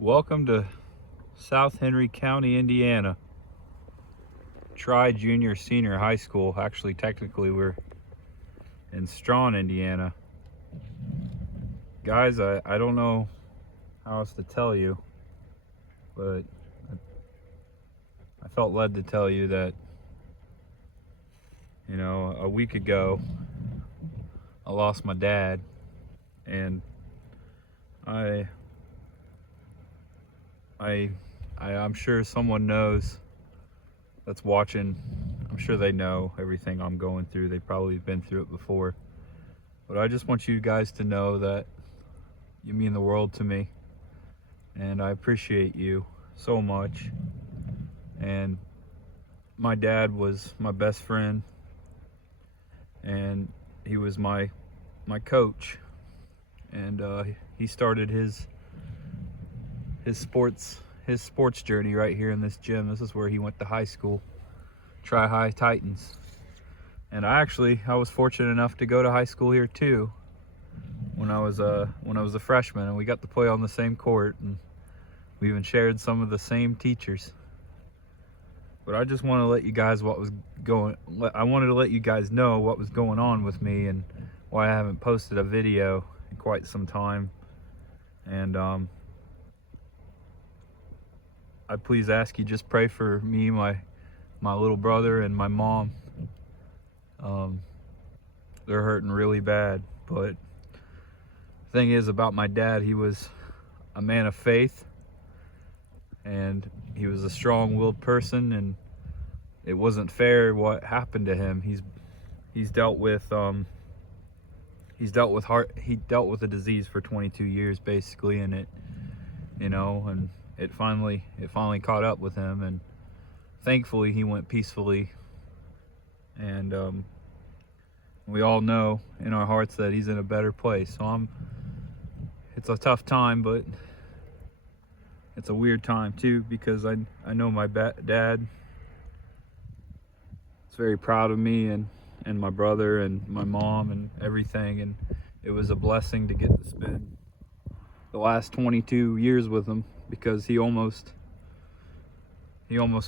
Welcome to South Henry County, Indiana. Junior Senior High School. Actually, technically, we're in Strawn, Indiana. Guys, I don't know how else to tell you, but I felt led to tell you that, a week ago, I lost my dad, and I'm sure someone knows that's watching. I'm sure they know everything I'm going through. They've probably been through it before. But I just want you guys to know that you mean the world to me. And I appreciate you so much. And my dad was my best friend. And he was my coach. And he started his sports journey right here in this gym. This is where he went to high school, Tri-High Titans. And I was fortunate enough to go to high school here too when I was a freshman, and we got to play on the same court, and we even shared some of the same teachers. But I just want to let you guys I wanted to let you guys know what was going on with me and why I haven't posted a video in quite some time. And I please ask you just pray for me, my little brother, and my mom. They're hurting really bad. But the thing is about my dad, he was a man of faith, and he was a strong-willed person, and it wasn't fair what happened to him. He dealt with a disease for 22 years basically, and it finally caught up with him, and thankfully he went peacefully. And we all know in our hearts that he's in a better place. So it's a tough time, but it's a weird time too, because I know my dad is very proud of me and my brother and my mom and everything, and it was a blessing to get to spend the last 22 years with him, because he almost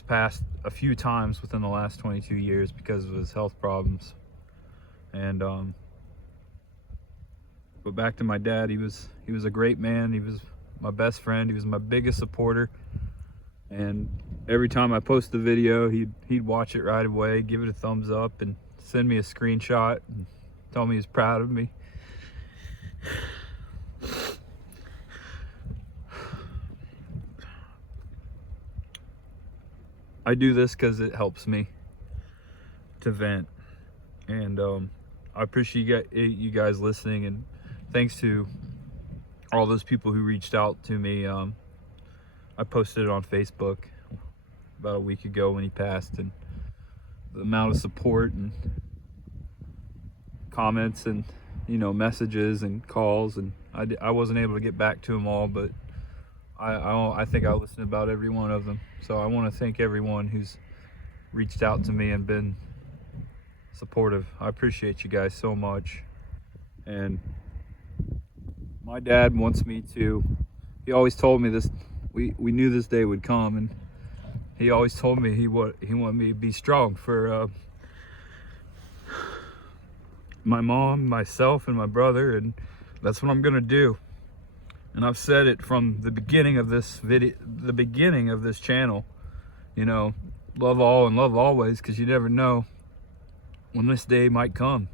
passed a few times within the last 22 years because of his health problems. And but back to my dad, he was a great man. He was my best friend. He was my biggest supporter. And every time I post a video, he'd watch it right away, give it a thumbs up, and send me a screenshot and tell me he's proud of me. I do this because it helps me to vent, and I appreciate you guys listening, and thanks to all those people who reached out to me. I posted it on Facebook about a week ago when he passed, and the amount of support and comments and messages and calls, and I wasn't able to get back to them all, but I think I listened to about every one of them. So I want to thank everyone who's reached out to me and been supportive. I appreciate you guys so much. And my dad wants me to, he always told me this, we knew this day would come, and he always told me he wanted me to be strong for my mom, myself, and my brother, and that's what I'm gonna do. And I've said it from the beginning of this video, the beginning of this channel, love all and love always, because you never know when this day might come.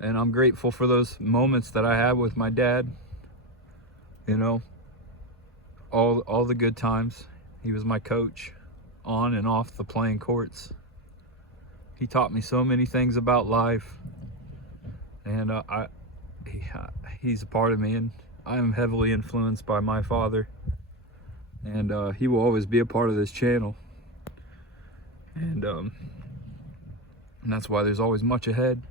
And I'm grateful for those moments that I had with my dad, all the good times. He was my coach on and off the playing courts. He taught me so many things about life, and he's a part of me, and I am heavily influenced by my father, and he will always be a part of this channel, and that's why there's always much ahead,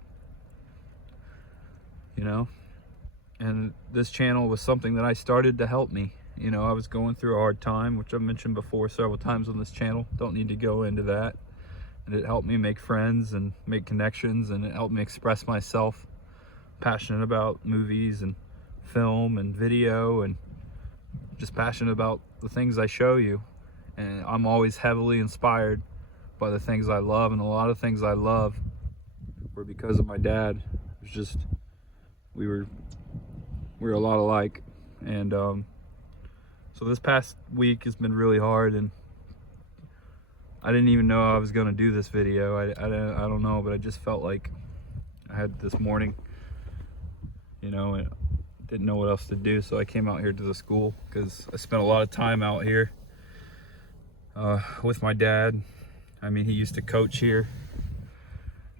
and this channel was something that I started to help me. I was going through a hard time, which I've mentioned before several times on this channel. Don't need to go into that. And it helped me make friends and make connections, and it helped me express myself. Passionate about movies and film and video, and just passionate about the things I show you. And I'm always heavily inspired by the things I love, and a lot of things I love were because of my dad. It was just, we were a lot alike. And so this past week has been really hard, and I didn't even know I was going to do this video. I don't know, but I just felt like I had this morning, you know, and didn't know what else to do. So I came out here to the school because I spent a lot of time out here with my dad. I mean, he used to coach here,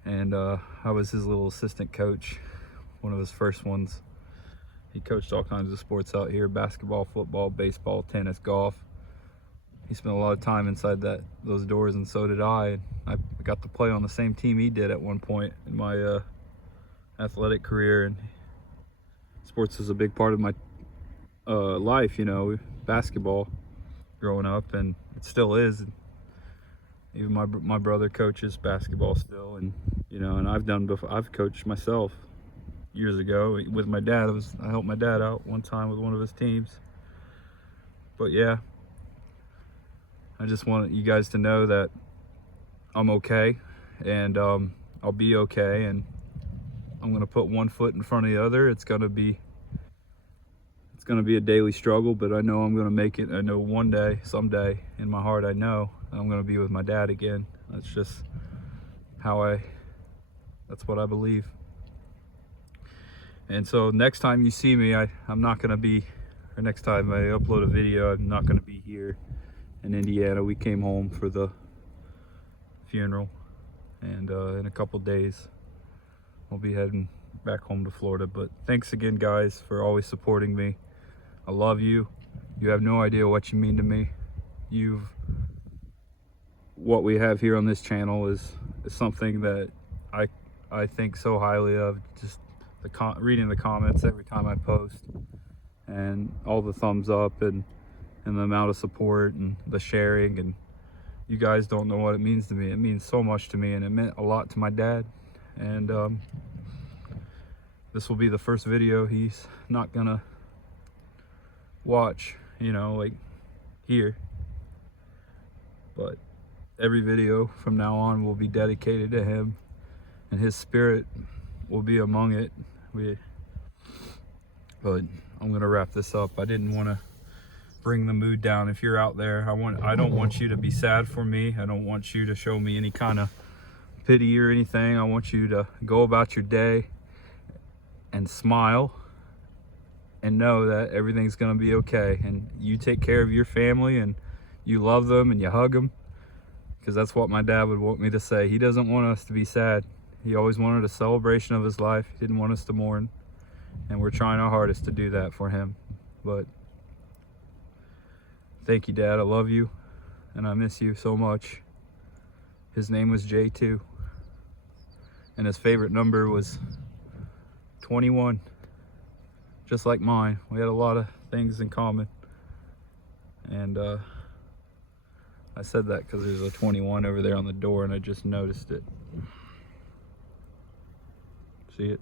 and I was his little assistant coach, one of his first ones. He coached all kinds of sports out here: basketball, football, baseball, tennis, golf. He spent a lot of time inside those doors, and so did I. I got to play on the same team he did at one point in my athletic career, and sports was a big part of my life, you know, basketball growing up, and it still is. Even my brother coaches basketball still, and you know, and I've coached myself years ago with my dad. I helped my dad out one time with one of his teams. But yeah, I just want you guys to know that I'm okay, and I'll be okay, and I'm gonna put one foot in front of the other. It's gonna be a daily struggle, but I know I'm gonna make it. I know one day, someday, in my heart, I know I'm gonna be with my dad again. That's just that's what I believe. And so next time you see me, I'm not gonna be, or next time I upload a video, I'm not gonna be here in Indiana. We came home for the funeral, and in a couple days I'll be heading back home to Florida. But thanks again, guys, for always supporting me. I love you. You have no idea what you mean to me. What we have here on this channel is something that I think so highly of. Just reading the comments every time I post, and all the thumbs up, and the amount of support and the sharing, and you guys don't know what it means to me. It means so much to me, and it meant a lot to my dad. And this will be the first video he's not gonna watch, you know, like here, but every video from now on will be dedicated to him, and his spirit will be among it. But I'm gonna wrap this up. I didn't want to bring the mood down. If you're out there, I don't want you to be sad for me. I don't want you to show me any kind of pity or anything. I want you to go about your day and smile and know that everything's gonna be okay, and you take care of your family, and you love them, and you hug them, because that's what my dad would want me to say. He doesn't want us to be sad. He always wanted a celebration of his life. He didn't want us to mourn, and we're trying our hardest to do that for him. But thank you, Dad. I love you, and I miss you so much. His name was J2, and his favorite number was 21, just like mine. We had a lot of things in common, and I said that because there's a 21 over there on the door, and I just noticed it. See it?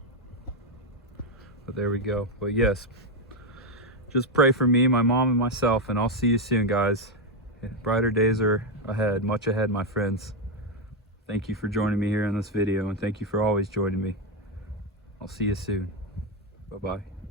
But there we go. But yes, just pray for me, my mom, and myself, and I'll see you soon, guys. Brighter days are ahead, much ahead, my friends. Thank you for joining me here in this video, and thank you for always joining me. I'll see you soon. Bye-bye.